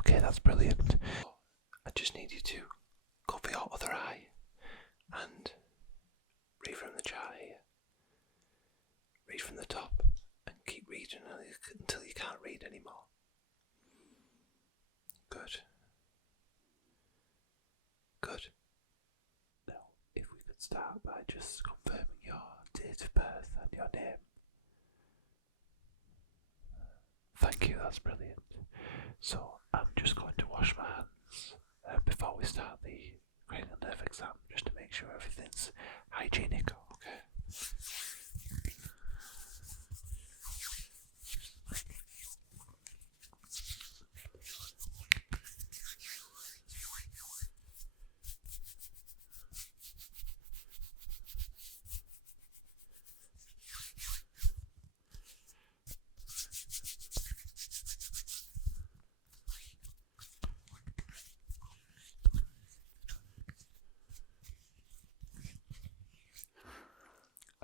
Okay, that's brilliant. I just need you to cover your other eye and read from the chart here. Read from the top and keep reading until you can't read anymore. Good. Good. Now, if we could start by just confirming your date of birth and your name. Thank you, that's brilliant. So, I'm just going to wash my hands before we start the cranial nerve exam, just to make sure everything's hygienic, okay?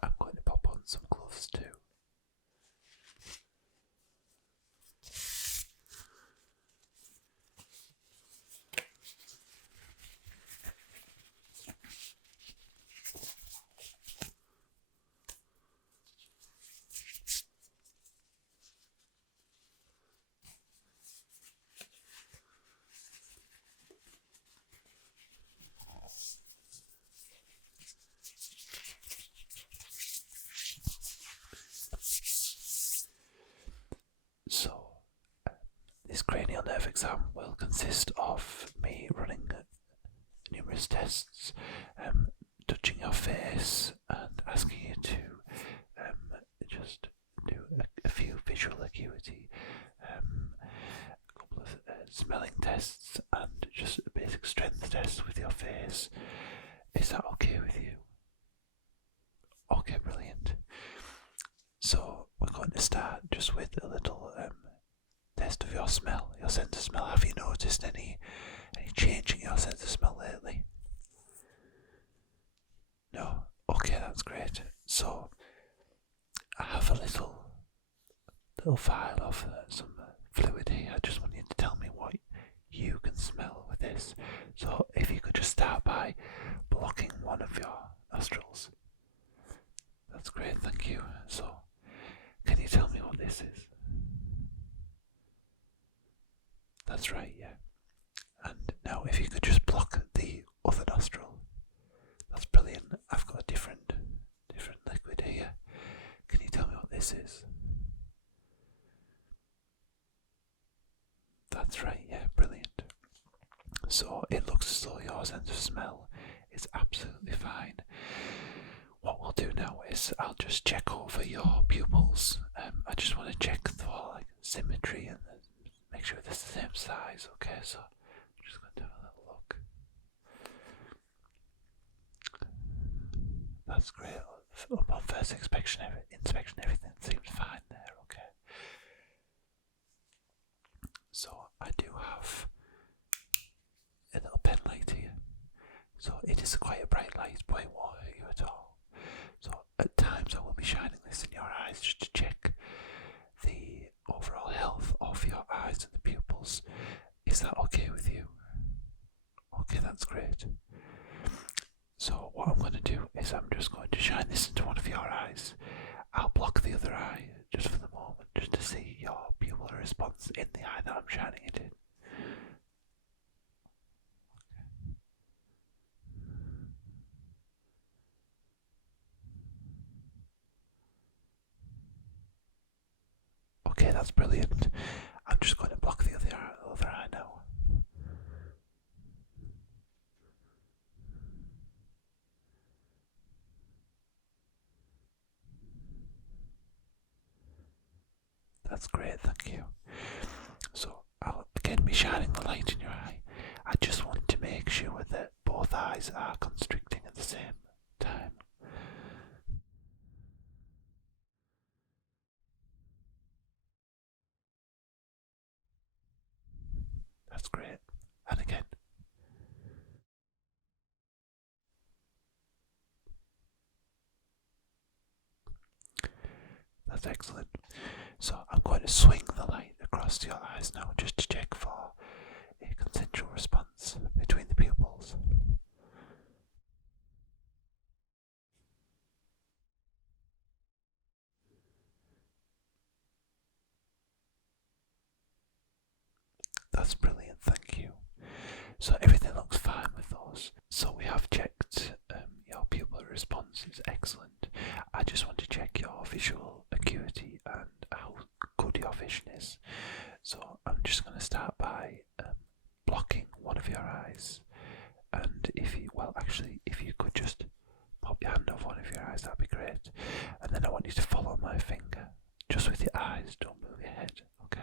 I'm going to pop on some gloves too. So, this cranial nerve exam will consist of me running numerous tests, touching your face and asking you to just do a few visual acuity, a couple of smelling tests, and just a basic strength test with your face. Is that okay with you? Okay, brilliant. So we're going to start just with a little test of your smell, your sense of smell. Have you noticed any change in your sense of smell lately? No? Okay, that's great. So I have a little vial of some fluid here. I just want you to tell me what you can smell with this. So if you could just start by blocking one of your nostrils. That's great, thank you. So can you tell me what this is? That's right, yeah. And now if you could just block the other nostril. That's brilliant. I've got a different liquid here. Can you tell me what this is? That's right, yeah, brilliant. So it looks as though your sense of smell is absolutely fine. What we'll do now is I'll just check over your pupils. I just want to check for like symmetry and make sure they're the same size. Okay, so I'm just going to have a little look. That's great. Upon first inspection, everything seems fine there. Okay. So I do have a little pen light here. So it is quite a bright light, but it won't hurt you at all. So at times I will be shining this in your eyes just to check the overall health of your eyes and the pupils. Is that okay with you? Okay, that's great. So what I'm going to do is I'm just going to shine this into one of your eyes. I'll block the other eye just for the moment, just to see your pupil response in the eye that I'm shining it in. Okay, that's brilliant. I'm just going to block the other eye now. That's great, thank you. So I'll again be shining the light in your eye. I just want to make sure that both eyes are constricting at the same time. That's great. And again. That's excellent. So I'm going to swing the light across your eyes now just to check for a consensual response between the pupils. That's brilliant, thank you. So everything looks fine with those. So we have checked your pupil response is excellent. I just want to check your visual acuity and how good your vision is. So I'm just going to start by blocking one of your eyes. And if you could just pop your hand over one of your eyes, that'd be great. And then I want you to follow my finger, just with your eyes, don't move your head, okay?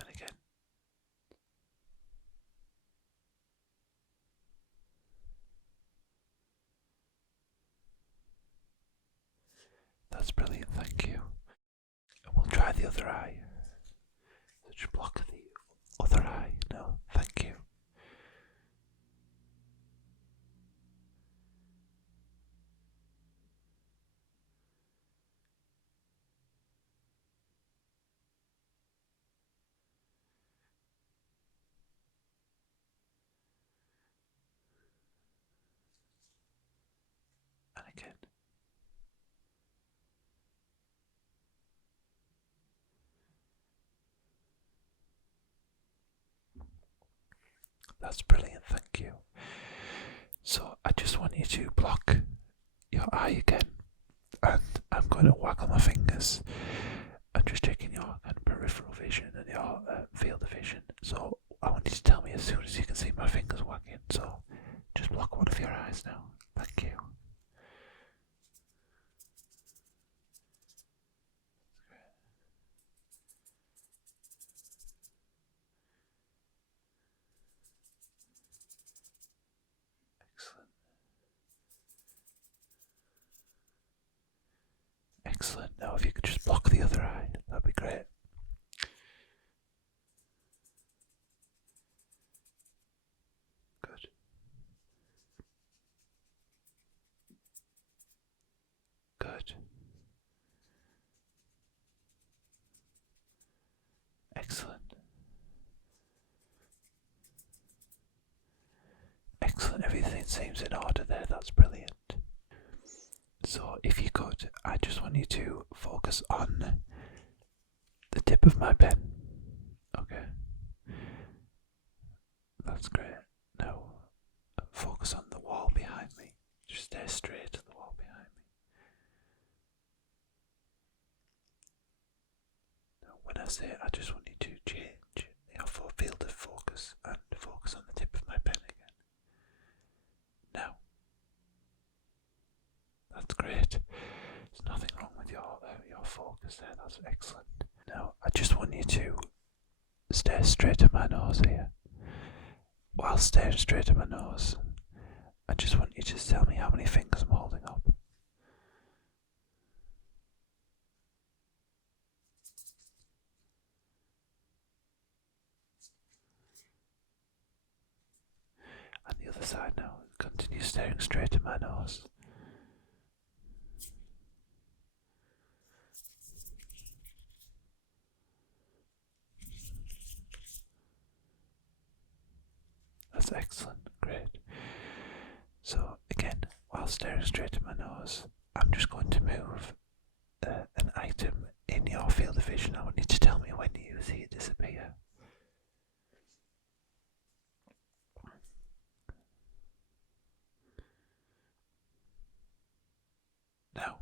And again. That's brilliant, thank you. And we'll try the other eye. So just block the other eye. No, thank you. And again. That's brilliant, thank you. So I just want you to block your eye again, and I'm going to waggle my fingers. I'm just checking your peripheral vision and your field of vision. So I want you to tell me as soon as you can see my fingers wagging. So just block one of your eyes now. Thank you. Excellent. Excellent. Now if you could just block the other eye, that'd be great. Good. Good. Excellent. Excellent. Everything seems in order there. That's brilliant. So if you could, I just want you to focus on the tip of my pen. Okay. That's great. Now focus on the wall behind me. Just stare straight at the wall behind me. Now when I say it, I just want you to change your field of focus and focus on the tip of my pen again. Now. That's great. There's nothing wrong with your focus there. That's excellent. Now, I just want you to stare straight at my nose here. While staring straight at my nose, I just want you to tell me how many fingers I'm holding up. And the other side now. Continue staring straight at my nose. That's excellent, great. So again, while staring straight at my nose, I'm just going to move an item in your field of vision. I want you to tell me when you see it disappear. Now,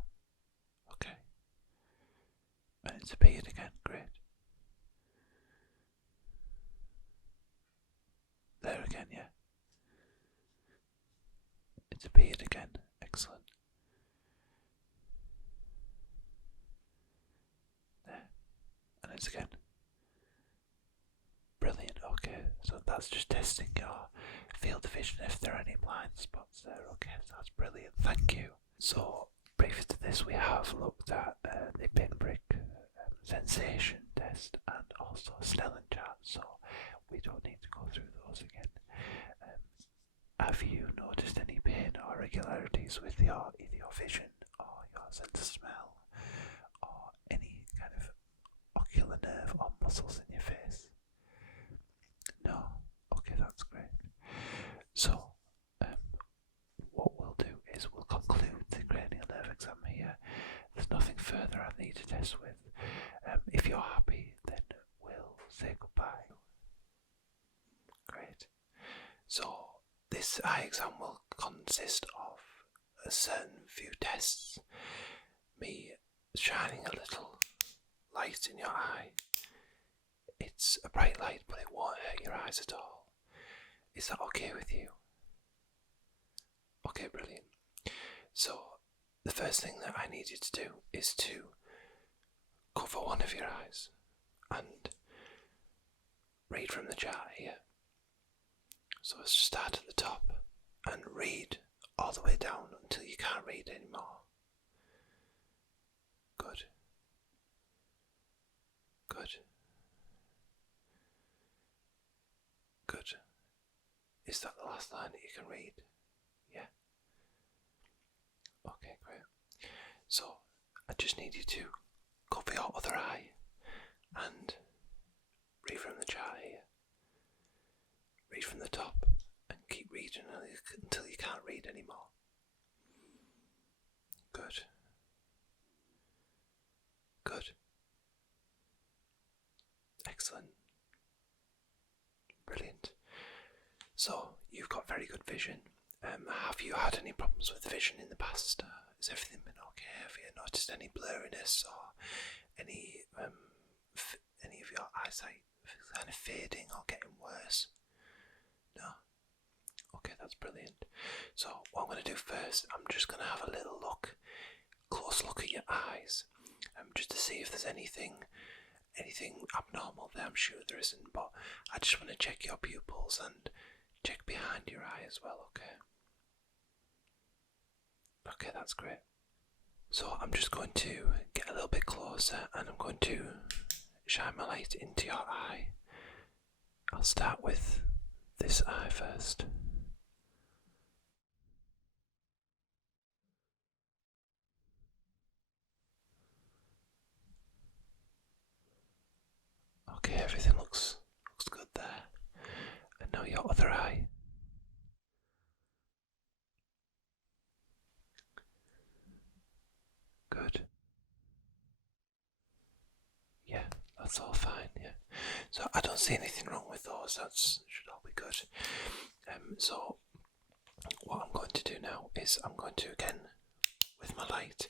okay. And it's appeared again, great. There again, yeah. It's appeared again, excellent. There, and it's again. Brilliant, okay. So that's just testing your field of vision if there are any blind spots there, okay. So that's brilliant, thank you. So, previous to this, we have looked at the pinprick sensation test and also Snellen chart, so we don't need to go through those again. Have you noticed any pain or irregularities with either your vision or your sense of smell, or any kind of ocular nerve or muscles in your face? No? Okay, that's great. So, what we'll do is we'll conclude the cranial nerve exam here. There's nothing further I need to test with. If you're happy, then we'll say goodbye. Great. So, this eye exam will consist of a certain few tests. Me shining a little light in your eye. It's a bright light, but it won't hurt your eyes at all. Is that okay with you? Okay, brilliant. So, the first thing that I need you to do is to cover one of your eyes and read from the chart here. So let's start at the top and read all the way down until you can't read anymore. Good. Good. Good. Is that the last line that you can read? Yeah. Okay, great. So I just need you to cover your other eye and read from the chart here. Read from the top and keep reading until you can't read anymore. Good. Good. Excellent. Brilliant. So, you've got very good vision. Have you had any problems with vision in the past? Has everything been okay? Have you noticed any blurriness or any of your eyesight kind of fading or getting worse? No? Okay, that's brilliant. So what I'm going to do first, I'm just going to have a little close look at your eyes, just to see if there's anything abnormal there. I'm sure there isn't, but I just want to check your pupils and check behind your eye as well, okay? Okay, that's great. So I'm just going to get a little bit closer and I'm going to shine my light into your eye. I'll start with this eye first. Okay, everything looks good there. And now your other eye. Good. Yeah, that's all fine, yeah. So I don't see anything wrong with those, that should all be good. So what I'm going to do now is I'm going to, again, with my light,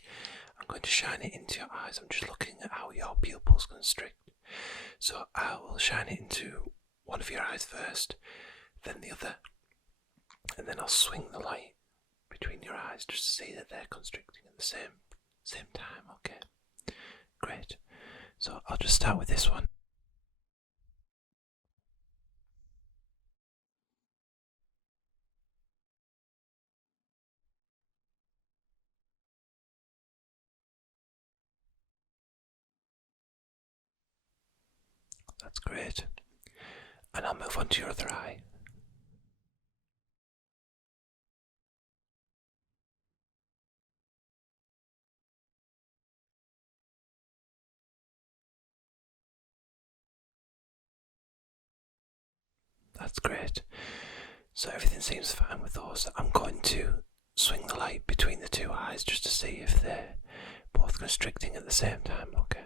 I'm going to shine it into your eyes. I'm just looking at how your pupils constrict. So I will shine it into one of your eyes first, then the other, and then I'll swing the light between your eyes just to see that they're constricting at the same time. Okay, great. So I'll just start with this one. That's great. And I'll move on to your other eye. That's great. So everything seems fine with those. I'm going to swing the light between the two eyes just to see if they're both constricting at the same time. Okay.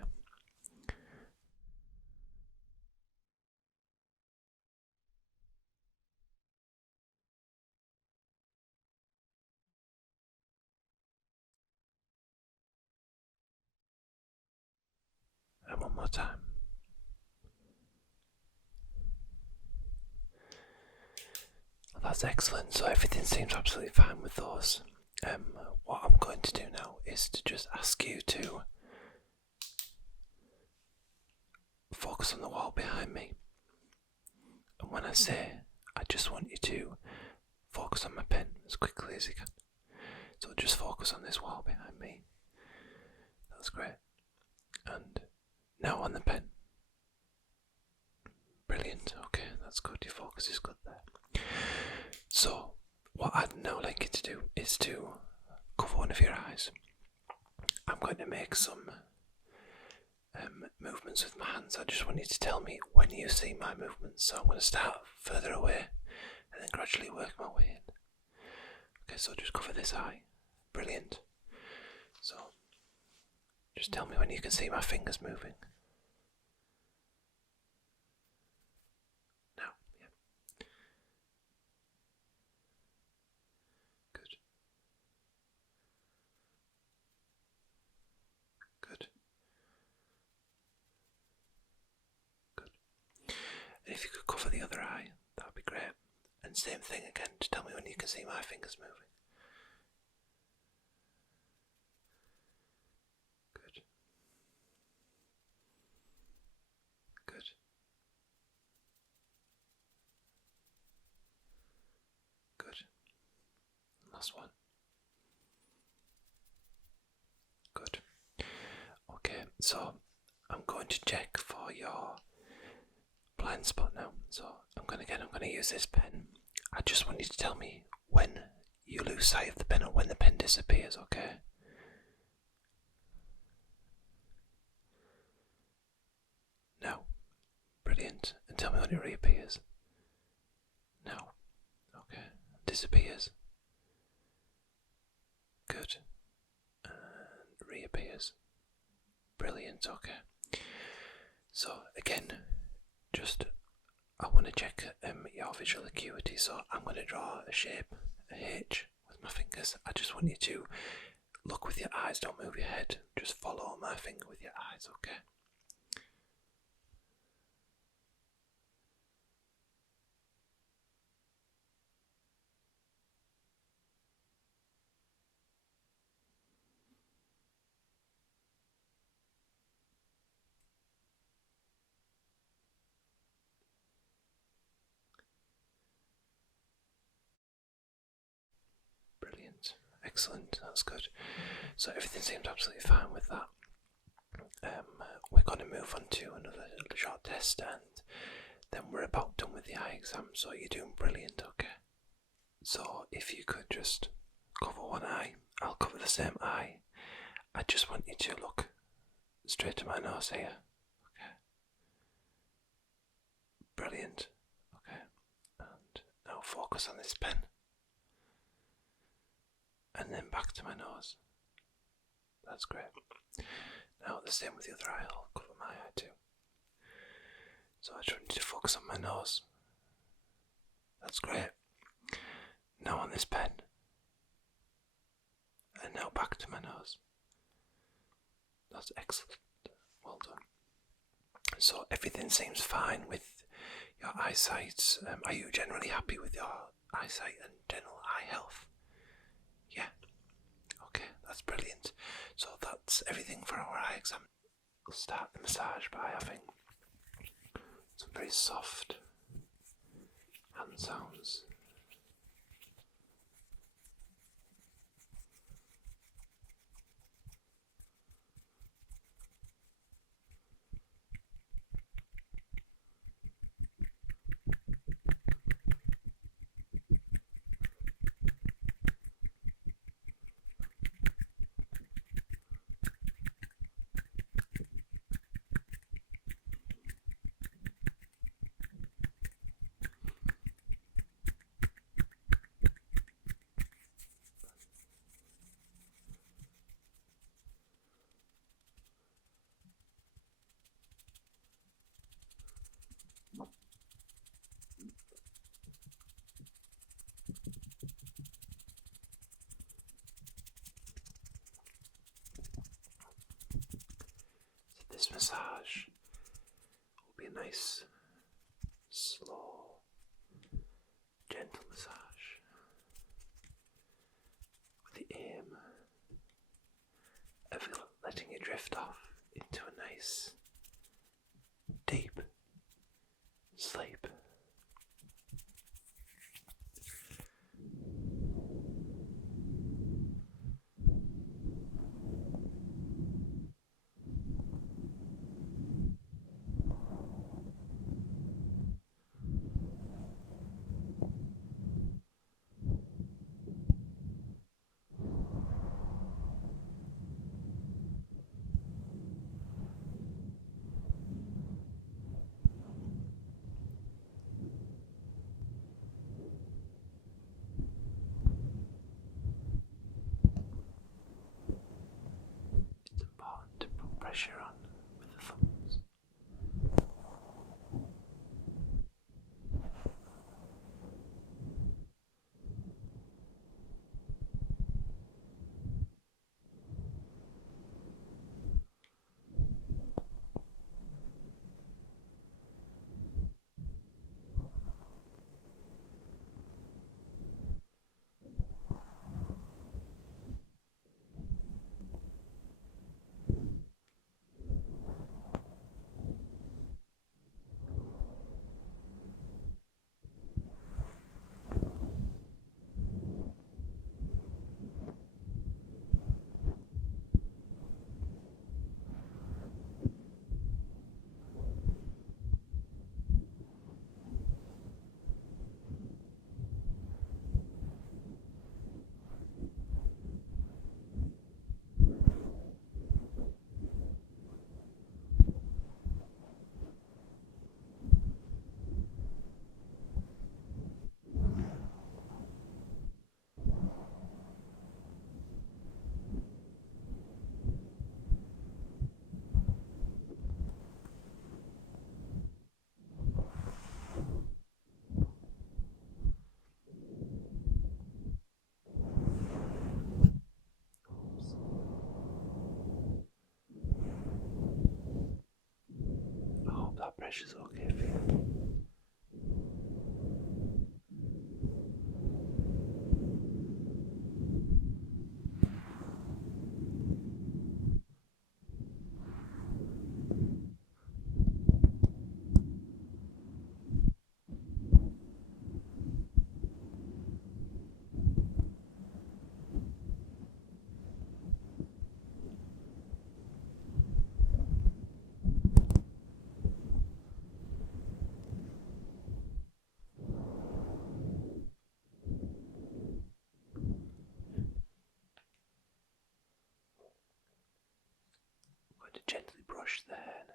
And one more time. That's excellent. So everything seems absolutely fine with those. What I'm going to do now is to just ask you to focus on the wall behind me. And when I say, I just want you to focus on my pen as quickly as you can. So just focus on this wall behind me. That's great. And Now on the pen. Brilliant, okay, that's good, your focus is good there. So, what I'd now like you to do is to cover one of your eyes. I'm going to make some movements with my hands. I just want you to tell me when you see my movements. So I'm going to start further away and then gradually work my way in. Okay, so just cover this eye. Brilliant. So, just tell me when you can see my fingers moving. Now, yeah. Good. Good. Good. And if you could cover the other eye, that would be great. And same thing again, just tell me when you can see my fingers moving. Good. Good. Good. Last one. Good. Okay, so I'm going to check for your blind spot now. So I'm going to use this pen. I just want you to tell me when you lose sight of the pen or when the pen disappears, okay? Now. Brilliant. And tell me when it reappears. Now. Okay. Disappears. Good. And reappears. Brilliant, okay. So again, I want to check your visual acuity, so I'm going to draw a shape, a H, with my fingers. I just want you to look with your eyes, don't move your head, just follow my finger with your eyes, okay? Brilliant, excellent, that's good. So everything seems absolutely fine with that. We're going to move on to another short test and then we're about done with the eye exam, so you're doing brilliant, okay? So if you could just cover one eye, I'll cover the same eye. I just want you to look straight to my nose here, okay? Brilliant, okay? And now focus on this pen. And then back to my nose. That's great. Now the same with the other eye, I'll cover my eye too. So I just need to focus on my nose. That's great. Now on this pen. And now back to my nose. That's excellent. Well done. So everything seems fine with your eyesight. Are you generally happy with your eyesight and general eye health? Yeah. Okay, that's brilliant. So that's everything for our eye exam. We'll start the massage by having some very soft hand sounds. This massage will be a nice, slow, gentle massage with the aim of letting you drift off into a nice, deep sleep. pressure's okay for you. I'm going to gently brush the hair now.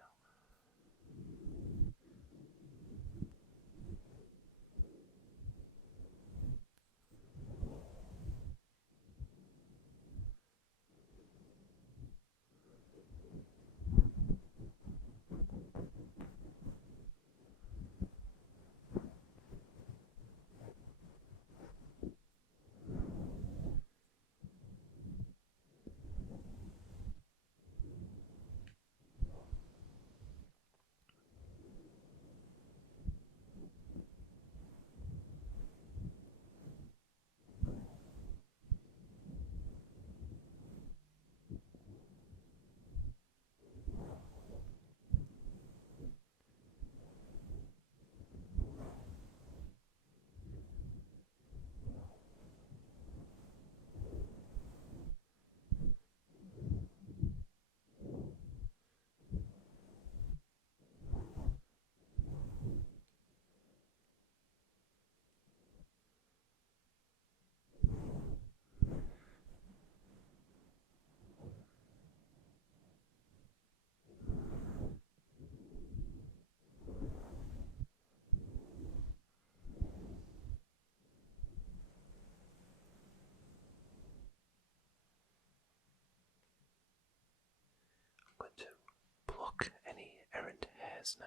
I'm going to pluck any errant hairs now.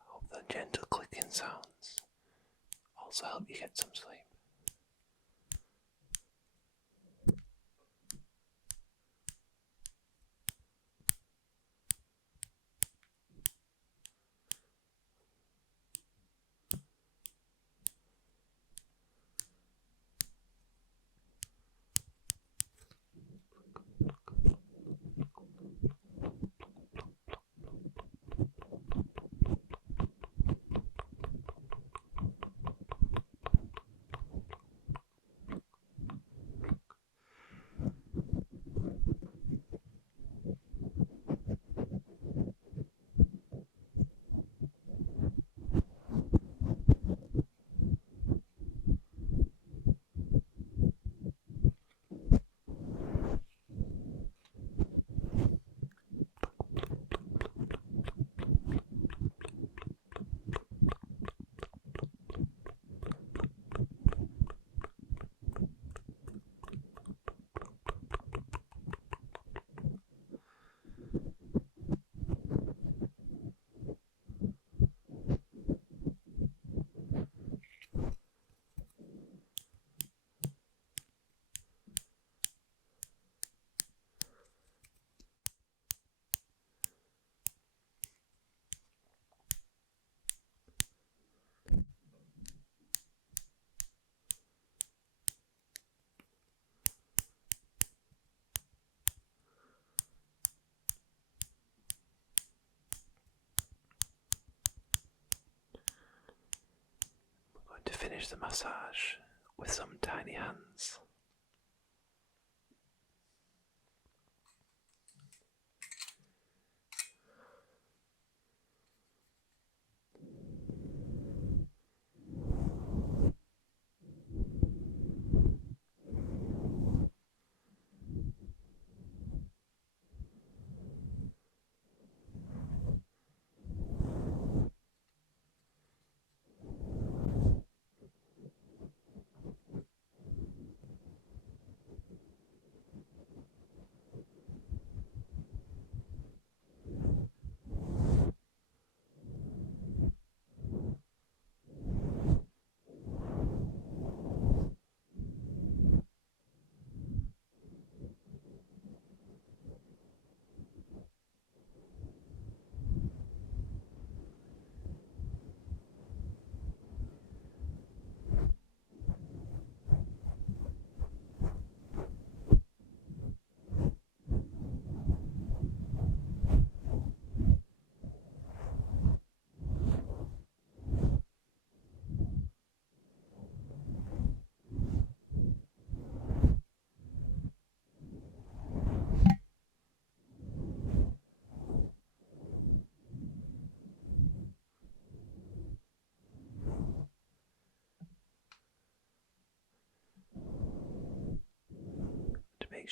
I hope the gentle clicking sounds also help you get some sleep. To finish the massage with some tiny hands.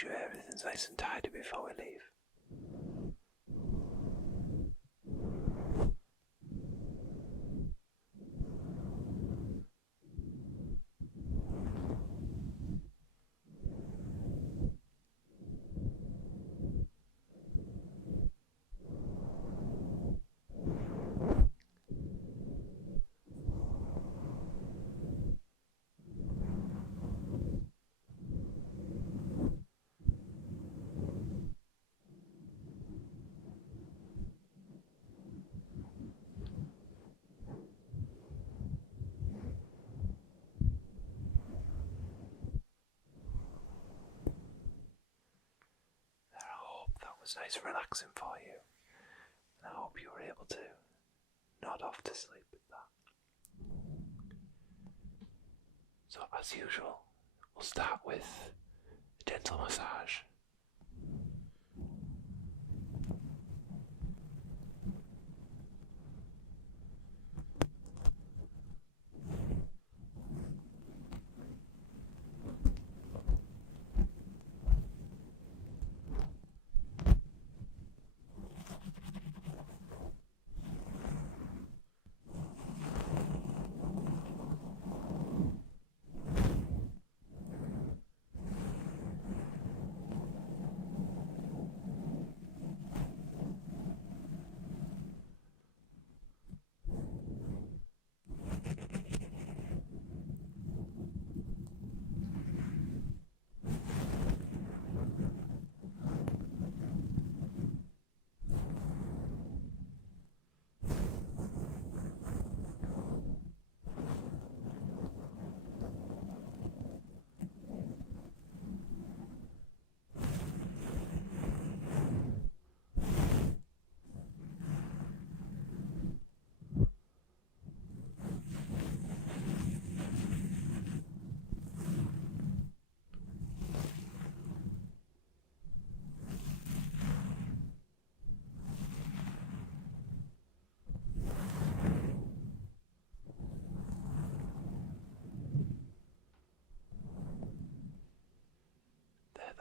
sure everything's nice and tidy before we leave. Was nice and relaxing for you, and I hope you were able to nod off to sleep with that. So as usual, we'll start with a gentle massage.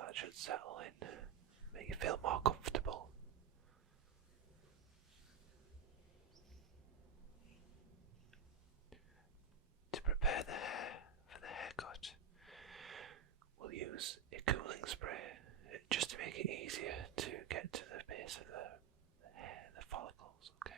That should settle in, make you feel more comfortable. To prepare the hair for the haircut, we'll use a cooling spray just to make it easier to get to the base of the hair, the follicles, okay?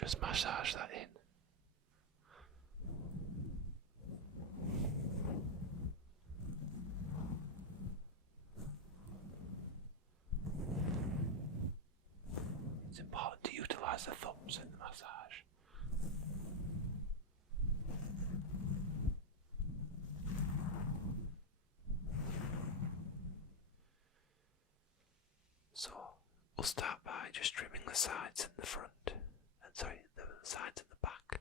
Just massage that in. It's important to utilise the thumbs in the massage. So, we'll start by just trimming the sides and the front. The sides and the back.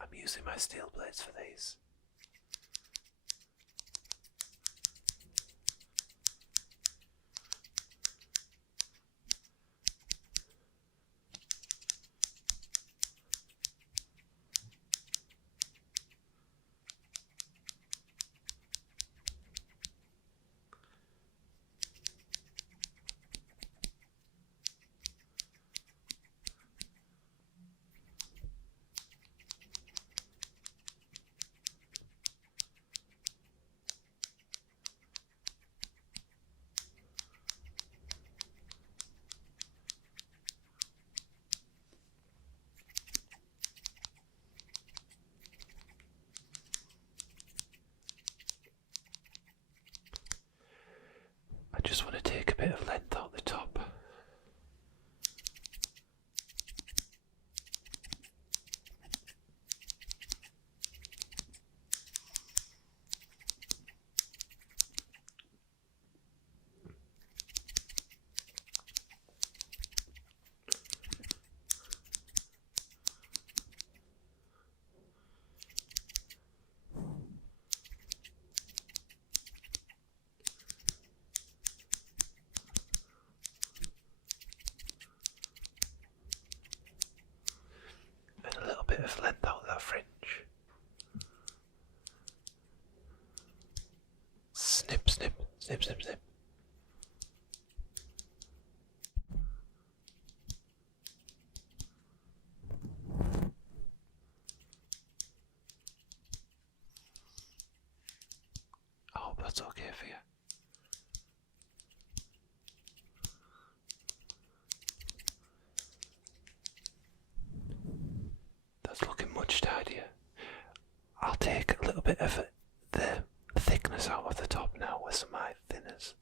I'm using my steel blades for these. just want to take a bit of length out the top. A little bit of length out of that fringe. Snip, snip, snip, snip, snip. I hope that's okay for you. That's looking much tidier. I'll take a little bit of the thickness out of the top now with some of my thinners.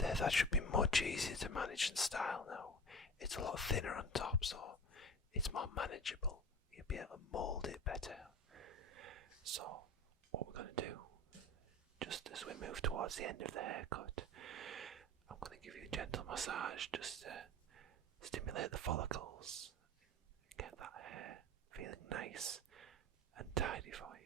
There, that should be much easier to manage and style now. It's a lot thinner on top, so it's more manageable. You'll be able to mould it better. So, what we're going to do, just as we move towards the end of the haircut, I'm going to give you a gentle massage just to stimulate the follicles, get that hair feeling nice and tidy for you.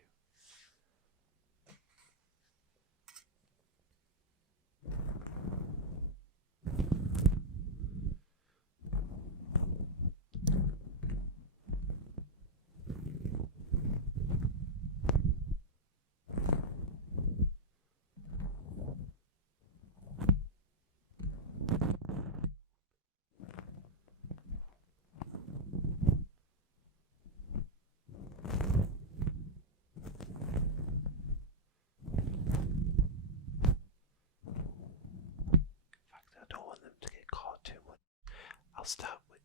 I'll start with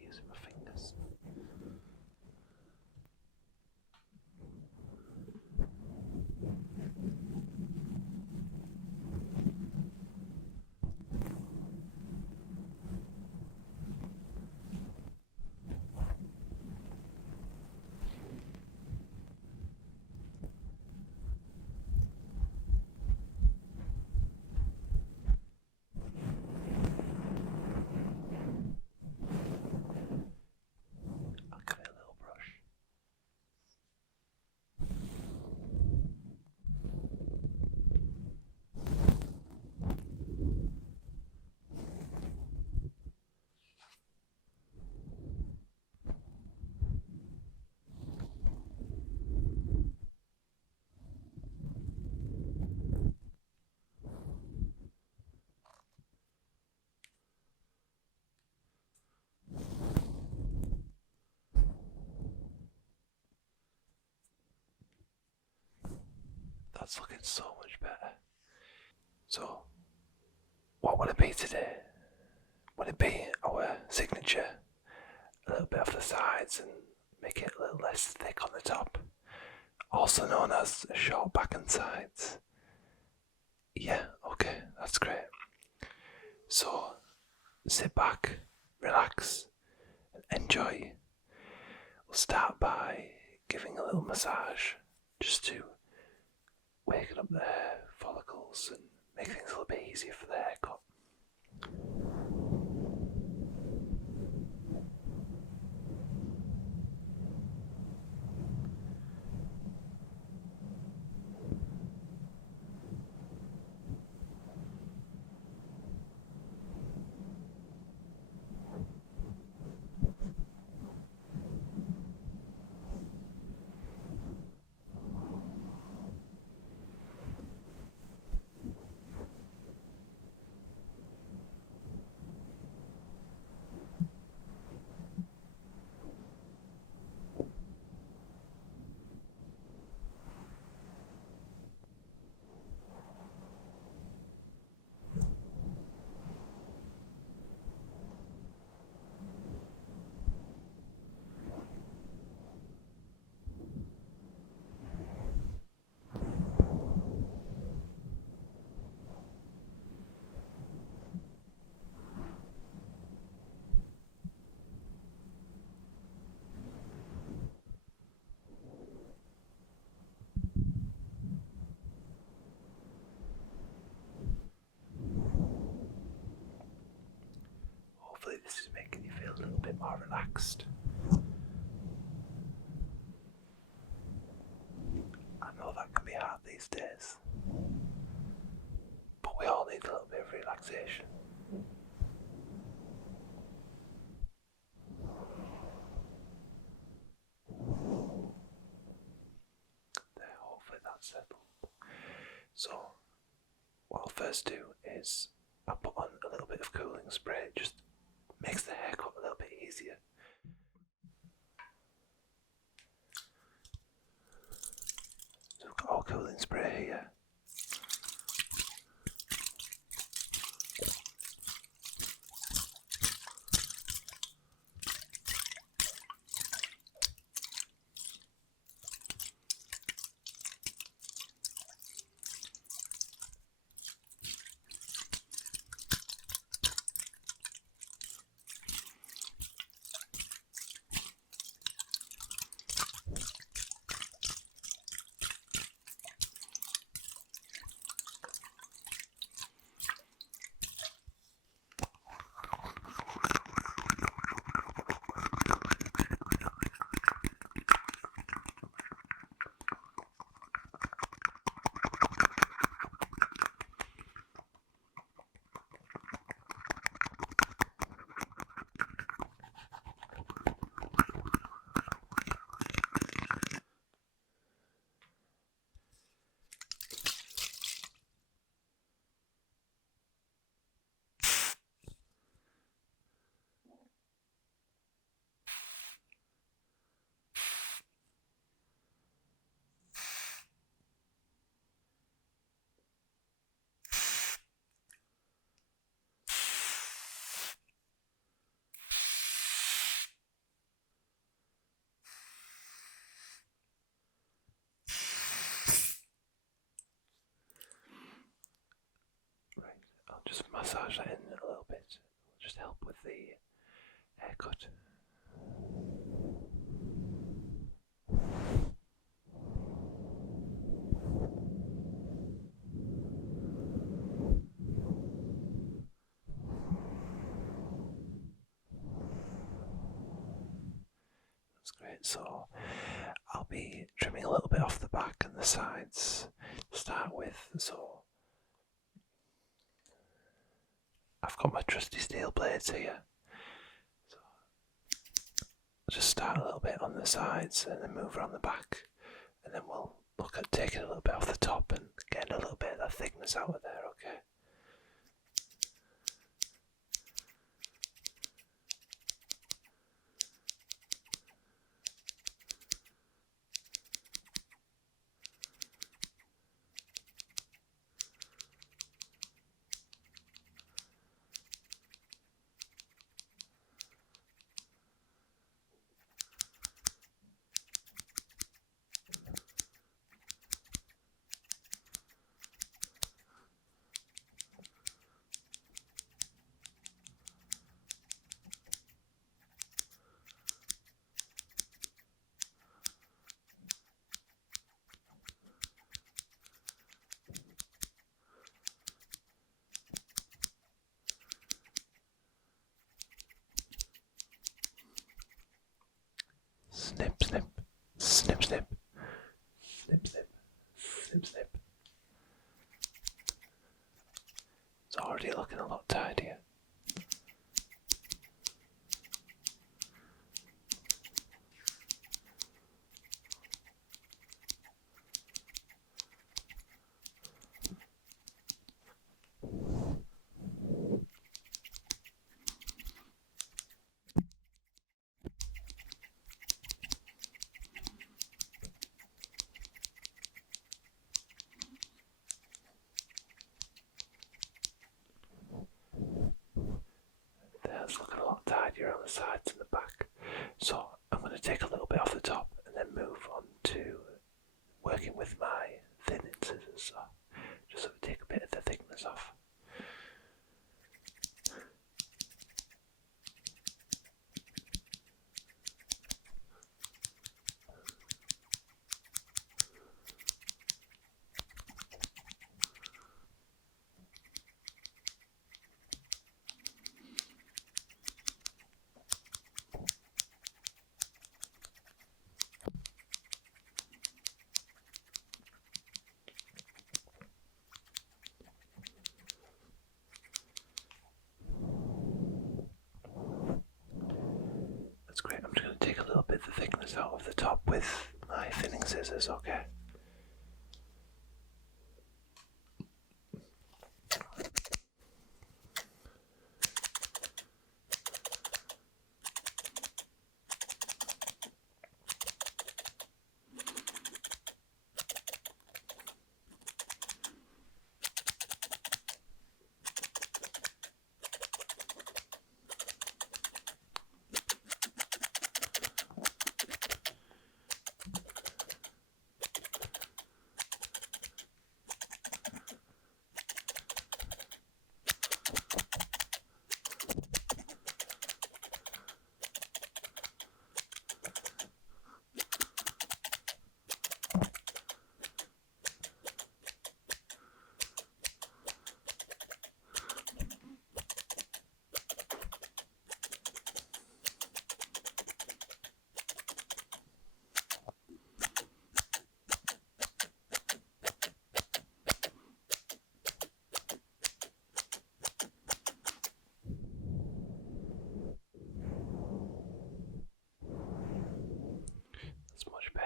using my fingers. That's looking so much better. So, what would it be today? Would it be our signature? A little bit off the sides and make it a little less thick on the top. Also known as short back and sides. Yeah, okay, that's great. So, sit back, relax, and enjoy. We'll start by giving a little massage just to waken up the hair follicles and make things a little bit easier for the haircut. more relaxed. I know that can be hard these days, but we all need a little bit of relaxation. There, hopefully that's settled. So, what I'll first do is I'll put on a little bit of cooling spray, it just makes the haircut a little bit easier. So we've got our cooling spray here. I'll just massage that in a little bit, just help with the haircut. That's great, so I'll be trimming a little bit off the back and the sides to start with. So I've got my trusty steel blades here, so I'll just start a little bit on the sides and then move around the back, and then we'll look at taking a little bit off the top and getting a little bit of that thickness out of there, okay? the thickness out of the top with my thinning scissors, okay?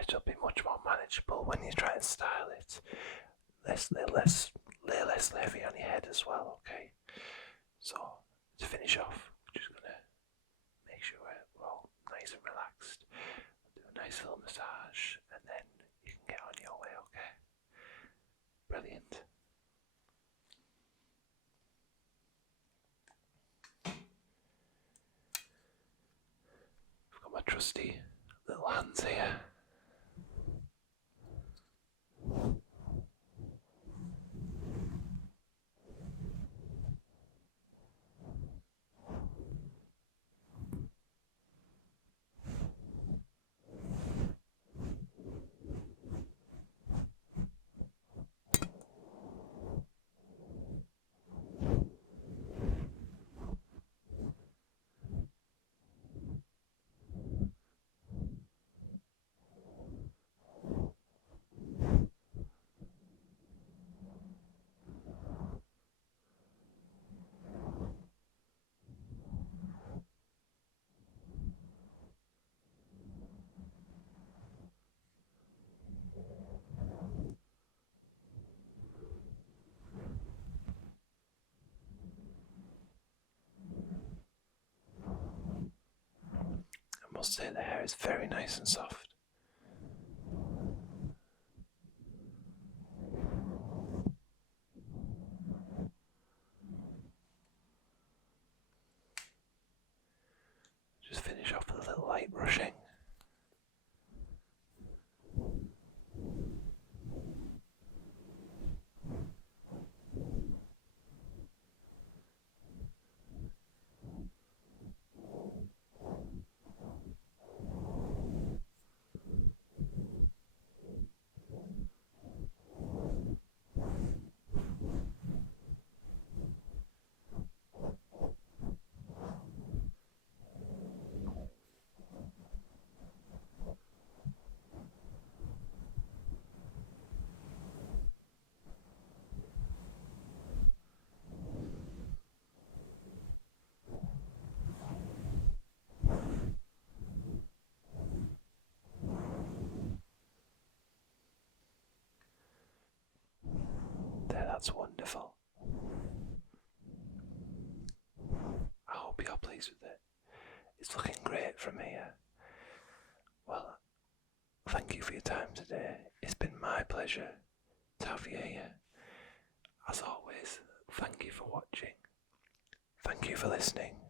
It'll be much more manageable when you try and style it. Lay less heavy on your head as well, okay? So, to finish off, we're just gonna make sure we're all nice and relaxed. Do a nice little massage, and then you can get on your way, okay? Brilliant. I've got my trusty little hands here. I must say the hair is very nice and soft. Just finish off with a little light brushing. That's wonderful. I hope you're pleased with it. It's looking great from here. Well, thank you for your time today. It's been my pleasure to have you here. As always, thank you for watching. Thank you for listening.